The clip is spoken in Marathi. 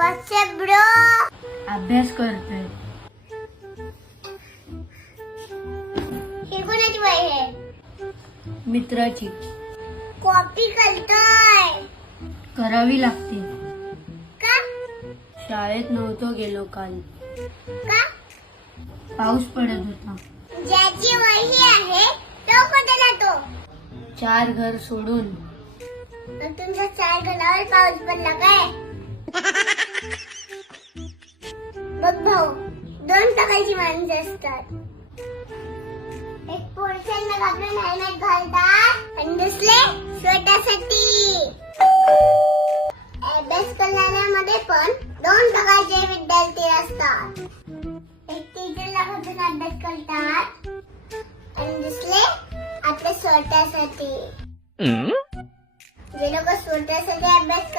WhatsApp bro. अभ्यास करतोय. हे कोणाची वही आहे? मित्राची. कॉपी करतोय. करावी लागते. का? शाळेत नव्हतो गेलो काल. का? पाऊस पडत होता. ज्याची वही आहे तो कुठे जातो? 4 घर सोडून. मग तुमच्या 4 घरावर पाऊस पडला काय? बघ भाऊ, 2 प्रकारची माणसं असतात. एक पोरशन मग आपलं हेल्मेट घालतात आणि दुसरे स्वतःसाठी.